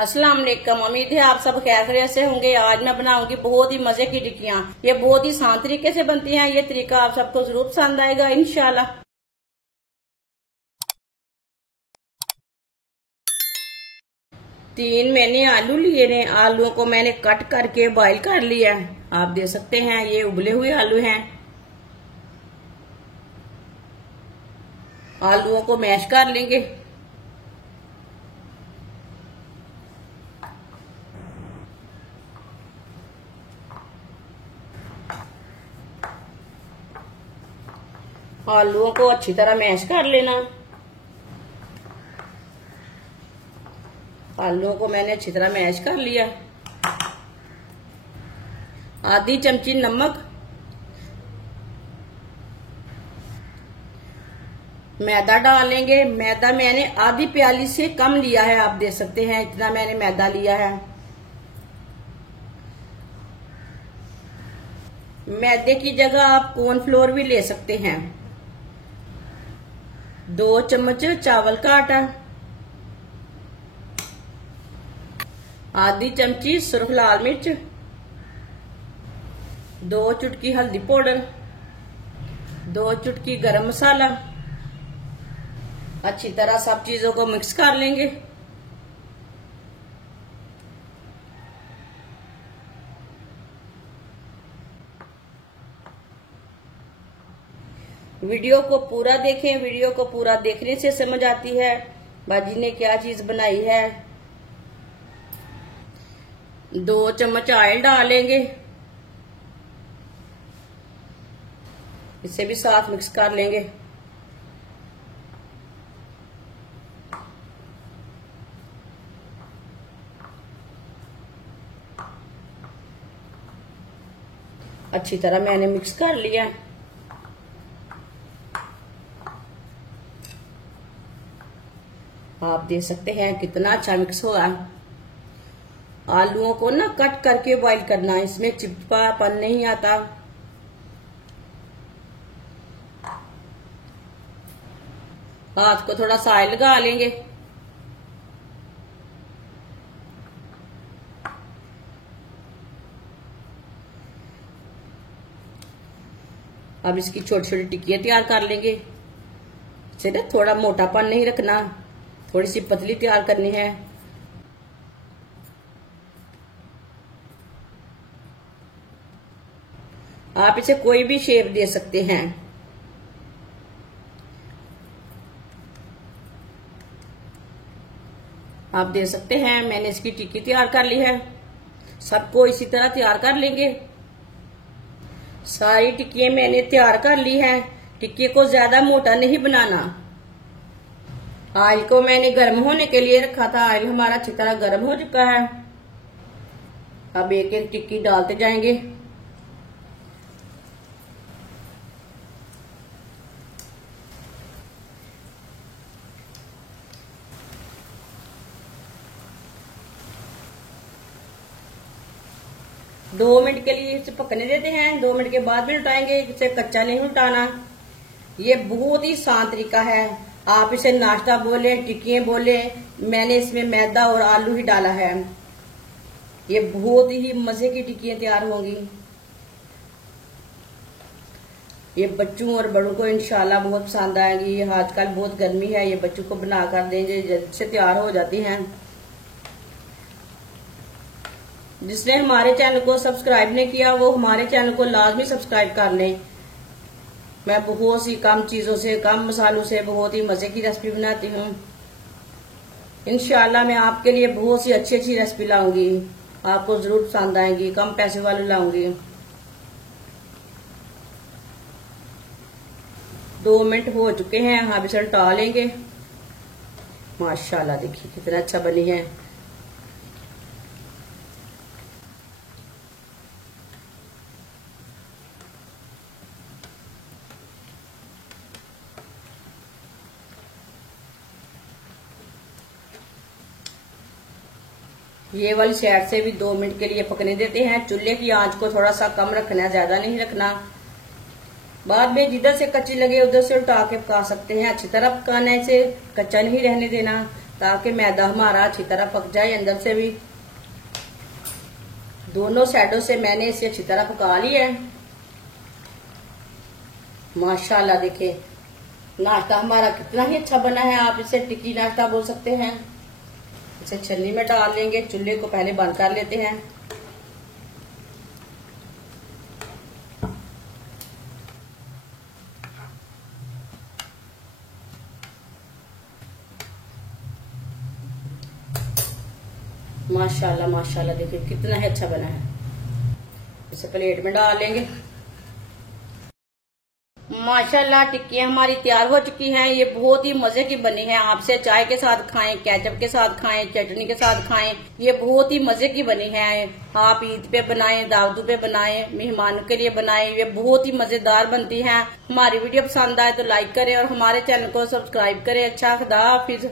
अस्सलाम वालेकुम। उम्मीद है आप सब खैरियत से होंगे। आज मैं बनाऊंगी बहुत ही मजे की टिक्कियाँ। ये बहुत ही आसान तरीके से बनती हैं। ये तरीका आप सबको जरूर पसंद आएगा इंशाल्लाह। 3 मैंने आलू लिए ने। आलूओं को मैंने कट करके बॉईल कर लिया। आप देख सकते हैं ये उबले हुए आलू हैं। आलूओं को मैश कर लेंगे। आलूओं को अच्छी तरह मैश कर लेना। आलूओं को मैंने अच्छी तरह मैश कर लिया। आधी चमची नमक, मैदा डालेंगे। मैदा मैंने आधी प्याली से कम लिया है। आप देख सकते हैं इतना मैंने मैदा लिया है। मैदे की जगह आप कॉर्नफ्लोर भी ले सकते हैं। 2 चम्मच चावल का आटा, आधी चमची सुरख लाल मिर्च, 2 चुटकी हल्दी पाउडर, 2 चुटकी गरम मसाला। अच्छी तरह सब चीजों को मिक्स कर लेंगे। वीडियो को पूरा देखें। वीडियो को पूरा देखने से समझ आती है बाजी ने क्या चीज बनाई है। 2 चम्मच ऑयल डालेंगे। इसे भी साथ मिक्स कर लेंगे। अच्छी तरह मैंने मिक्स कर लिया। आप देख सकते हैं कितना अच्छा मिक्स होगा। आलूओं को ना कट करके बॉईल करना, इसमें चिपकापन नहीं आता। हाथ को थोड़ा सा ऑयल लगा लेंगे। अब इसकी छोटी छोटी टिक्कियां तैयार कर लेंगे। इसे ना थोड़ा मोटापन नहीं रखना, थोड़ी सी पतली तैयार करनी है। आप इसे कोई भी शेप दे सकते हैं। आप देख सकते हैं मैंने इसकी टिक्की तैयार कर ली है। सबको इसी तरह तैयार कर लेंगे। सारी टिक्कियां मैंने तैयार कर ली है। टिक्की को ज्यादा मोटा नहीं बनाना। ऑयल को मैंने गर्म होने के लिए रखा था। ऑयल हमारा अच्छी तरह गर्म हो चुका है। अब एक एक टिक्की डालते जाएंगे। दो मिनट के लिए इसे पकने देते हैं। 2 मिनट के बाद भी उल्टाएंगे। इसे कच्चा नहीं उल्टाना। ये बहुत ही आसान तरीका है। आप इसे नाश्ता बोले, टिक्कियां बोले। मैंने इसमें मैदा और आलू ही डाला है। ये बहुत ही मजे की टिक्कियां तैयार होंगी। ये बच्चों और बड़ों को इंशाल्लाह बहुत पसंद आएगी। आजकल बहुत गर्मी है, ये बच्चों को बना कर देंगे, जल्द से तैयार हो जाती हैं। जिसने हमारे चैनल को सब्सक्राइब नहीं किया वो हमारे चैनल को लाजमी सब्सक्राइब कर लें। मैं बहुत सी कम चीजों से, कम मसालों से बहुत ही मजे की रेसिपी बनाती हूँ। इंशाल्लाह मैं आपके लिए बहुत सी अच्छी अच्छी रेसिपी लाऊंगी। आपको जरूर पसंद आएंगी। कम पैसे वाली लाऊंगी। 2 मिनट हो चुके हैं। हाँ, इसे उल्टा लेंगे। माशाल्लाह देखिए कितना अच्छा बनी है। ये वाली साइड से भी 2 मिनट के लिए पकने देते हैं। चूल्हे की आंच को थोड़ा सा कम रखना है, ज्यादा नहीं रखना। बाद में जिधर से कच्ची लगे उधर से उल्टा के पका सकते हैं। अच्छी तरह पकाना है, इसे कच्चा नहीं रहने देना। ताकि मैदा हमारा अच्छी तरह पक जाए अंदर से भी। दोनों साइडों से मैंने इसे अच्छी तरह पका लिया है। माशाल्लाह देखिए नाश्ता हमारा कितना ही अच्छा बना है। आप इसे टिक्की नाश्ता बोल सकते हैं। इसे छन्नी में डाल लेंगे। चूल्हे को पहले बंद कर लेते हैं। माशाल्लाह माशाल्लाह देखिए कितना ही अच्छा बना है। इसे प्लेट में डाल लेंगे। माशाल्लाह टिक्कियां हमारी तैयार हो चुकी हैं। ये बहुत ही मजे की बनी है। आपसे चाय के साथ खाएं, केचप के साथ खाएं, चटनी के साथ खाएं। ये बहुत ही मजे की बनी है। आप ईद पे बनाएं, दावतों पे बनाएं, मेहमानों के लिए बनाएं। ये बहुत ही मजेदार बनती है। हमारी वीडियो पसंद आए तो लाइक करें और हमारे चैनल को सब्सक्राइब करें। अच्छा खुदा हाफिज।